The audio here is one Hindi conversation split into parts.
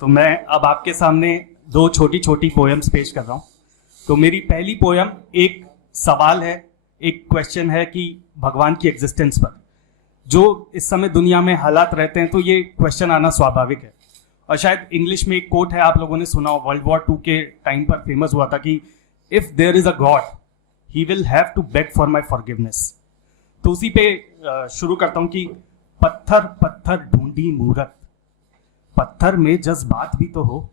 तो मैं अब आपके सामने दो छोटी छोटी पोएम्स पेश कर रहा हूँ। तो मेरी पहली पोएम एक सवाल है, एक क्वेश्चन है कि भगवान की एग्जिस्टेंस पर जो इस समय दुनिया में हालात रहते हैं, तो ये क्वेश्चन आना स्वाभाविक है। और शायद इंग्लिश में एक कोट है, आप लोगों ने सुना हो, वर्ल्ड वॉर 2 के टाइम पर फेमस हुआ था कि if there is a god he will have to beg for my forgiveness. तो उसी पे शुरू करता हूं कि पत्थर पत्थर ढूंढी मूरत, पत्थर में जज्बात भी तो हो,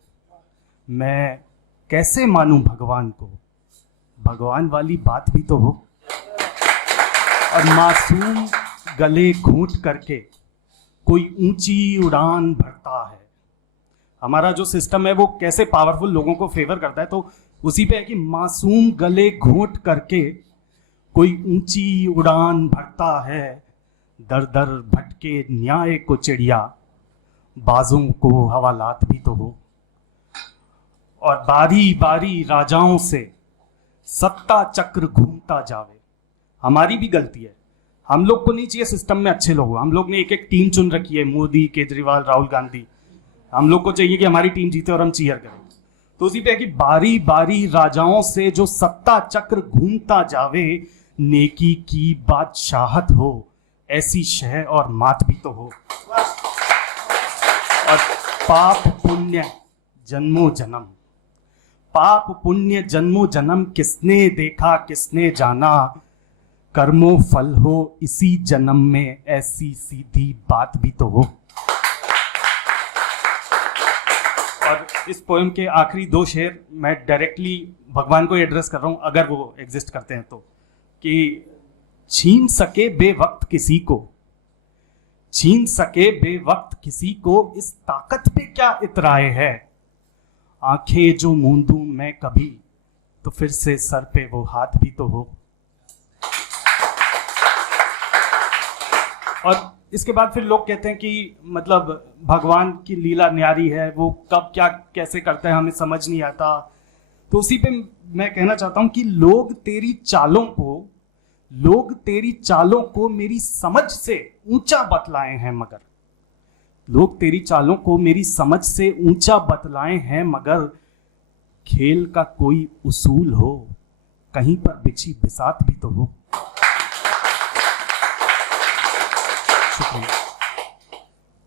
मैं कैसे मानूं भगवान को, भगवान वाली बात भी तो हो। और मासूम गले घूंट करके कोई ऊंची उड़ान भरता है। हमारा जो सिस्टम है वो कैसे पावरफुल लोगों को फेवर करता है, तो उसी पे है कि मासूम गले घोंट करके कोई ऊंची उड़ान भरता है, दर दर भटके न्याय को चिड़िया, बाजों को हवालात भी तो हो। और बारी बारी राजाओं से सत्ता चक्र घूमता जावे। हमारी भी गलती है, हम लोग को नहीं चाहिए सिस्टम में अच्छे लोग। हम लोग ने एक एक टीम चुन रखी है, मोदी, केजरीवाल, राहुल गांधी। हम लोग को चाहिए कि हमारी टीम जीते और हम चीयर करें। तो उसी पे है कि बारी बारी राजाओं से जो सत्ता चक्र घूमता जावे, नेकी की बादशाहत हो, ऐसी शह और मात भी तो हो। और पाप पुण्य जन्मों जन्म, पाप पुण्य जन्मों जन्म किसने देखा किसने जाना, कर्मों फल हो इसी जन्म में, ऐसी सीधी बात भी तो हो। और इस पोएम के आखिरी दो शेर मैं डायरेक्टली भगवान को एड्रेस कर रहा हूं, अगर वो एग्जिस्ट करते हैं तो, कि छीन सके बेवक्त किसी को, छीन सके बेवक्त किसी को, इस ताकत पे क्या इतराए है, आंखें जो मूंदूं मैं कभी तो फिर से सर पे वो हाथ भी तो हो। और इसके बाद फिर लोग कहते हैं कि मतलब भगवान की लीला न्यारी है, वो कब क्या कैसे करता है हमें समझ नहीं आता। तो उसी पे मैं कहना चाहता हूं कि लोग तेरी चालों को मेरी समझ से ऊंचा बतलाए हैं, मगर लोग तेरी चालों को मेरी समझ से ऊंचा बतलाए हैं, मगर खेल का कोई उसूल हो, कहीं पर बिछी बिसात भी तो हो।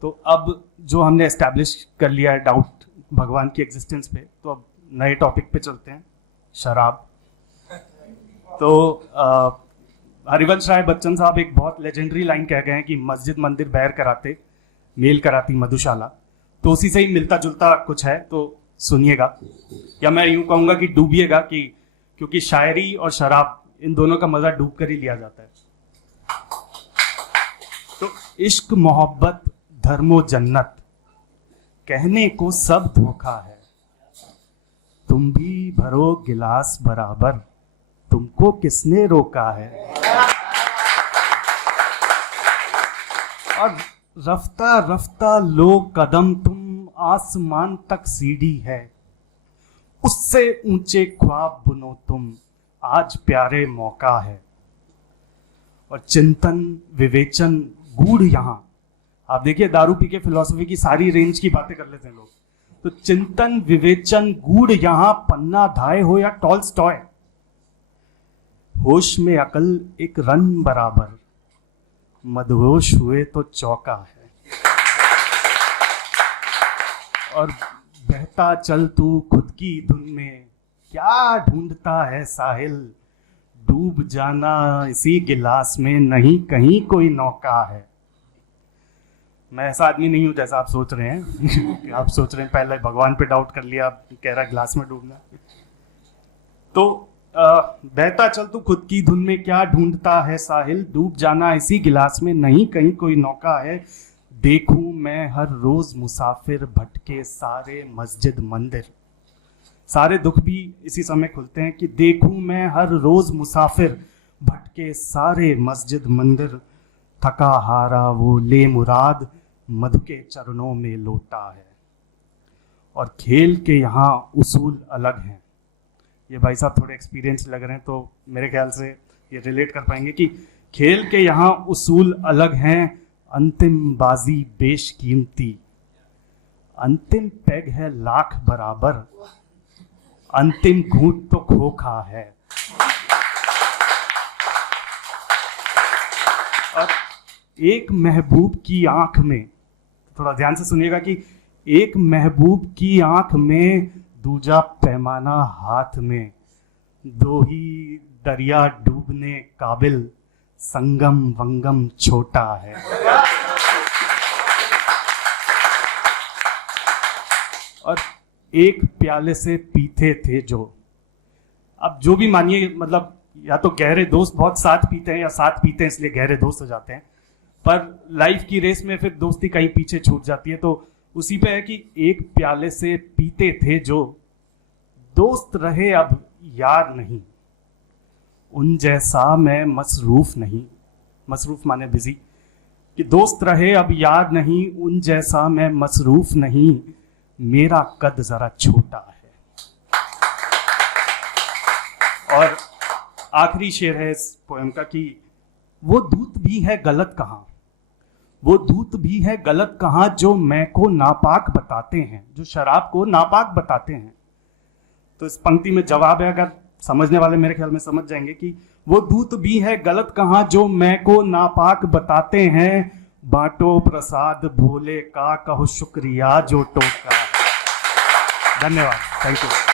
तो अब जो हमने एस्टैब्लिश कर लिया है डाउट भगवान की एग्जिस्टेंस पे, तो अब नए टॉपिक पे चलते हैं, शराब। तो हरिवंश राय बच्चन साहब एक बहुत लेजेंडरी लाइन कह गए हैं कि मस्जिद मंदिर बैर कराते, मेल कराती मधुशाला। तो उसी से ही मिलता जुलता कुछ है, तो सुनिएगा, या मैं यूं कहूंगा कि डूबिएगा, कि क्योंकि शायरी और शराब इन दोनों का मजा डूब कर ही लिया जाता है। तो इश्क मोहब्बत धर्मो जन्नत, कहने को सब धोखा है, तुम भी भरो गिलास बराबर, तुमको किसने रोका है। और रफ्ता रफ्ता लो कदम तुम, आसमान तक सीढ़ी है, उससे ऊंचे ख्वाब बुनो तुम, आज प्यारे मौका है। और चिंतन विवेचन गूढ़ यहां, आप देखिए दारू पी के फिलॉसफी की सारी रेंज की बातें कर लेते हैं लोग। तो चिंतन विवेचन गूढ़ यहां, पन्ना धाय हो या टॉल्स्टॉय, होश में अकल एक रन बराबर, मदहोश हुए तो चौका है। और बहता चल तू खुद की धुन में, क्या ढूंढता है साहिल, डूब जाना इसी गिलास में, नहीं कहीं कोई नौका है। मैं ऐसा आदमी नहीं हूं जैसा आप सोच रहे हैं। आप सोच रहे हैं पहले भगवान पे डाउट कर लिया, कह रहा गिलास में डूबना। तो बहता चल तू खुद की धुन में, क्या ढूंढता है साहिल, डूब जाना इसी गिलास में, नहीं कहीं कोई नौका है। देखूं मैं हर रोज मुसाफिर, भटके सारे मस्जिद मंदिर। सारे दुख भी इसी समय खुलते हैं कि देखूं मैं हर रोज मुसाफिर, भटके सारे मस्जिद मंदिर, थका हारा वो ले मुराद, मधु के चरणों में लोटा है। और खेल के यहाँ उसूल अलग हैं। ये भाई साहब थोड़े एक्सपीरियंस लग रहे हैं, तो मेरे ख्याल से ये रिलेट कर पाएंगे कि खेल के यहाँ उसूल अलग हैं, अंतिम बाजी बेशकीमती, अंतिम पैग है लाख बराबर, अंतिम घूंट तो खोखा है। और एक महबूब की आंख में, थोड़ा ध्यान से सुनिएगा, कि एक महबूब की आंख में दूजा पैमाना हाथ में, दो ही दरिया डूबने काबिल, संगम वंगम छोटा है। और एक प्याले से पीते थे जो, अब जो भी मानिए, मतलब या तो गहरे दोस्त बहुत साथ पीते हैं या साथ पीते हैं इसलिए गहरे दोस्त हो जाते हैं, पर लाइफ की रेस में फिर दोस्ती कहीं पीछे छूट जाती है। तो उसी पे है कि एक प्याले से पीते थे जो, दोस्त रहे अब यार नहीं, उन जैसा मैं मसरूफ नहीं। मसरूफ माने बिजी, कि दोस्त रहे अब यार नहीं, उन जैसा मैं मसरूफ नहीं, मेरा कद जरा छोटा है। और आखिरी शेर है इस पोएम का कि वो दूत भी है गलत कहां, वो दूत भी है गलत कहां, जो मैं को नापाक बताते हैं, जो शराब को नापाक बताते हैं। तो इस पंक्ति में जवाब है, अगर समझने वाले मेरे ख्याल में समझ जाएंगे, कि वो दूत भी है गलत कहां, जो मैं को नापाक बताते हैं, बांटो प्रसाद भोले का, कहो शुक्रिया जो टोका। धन्यवाद, थैंक यू।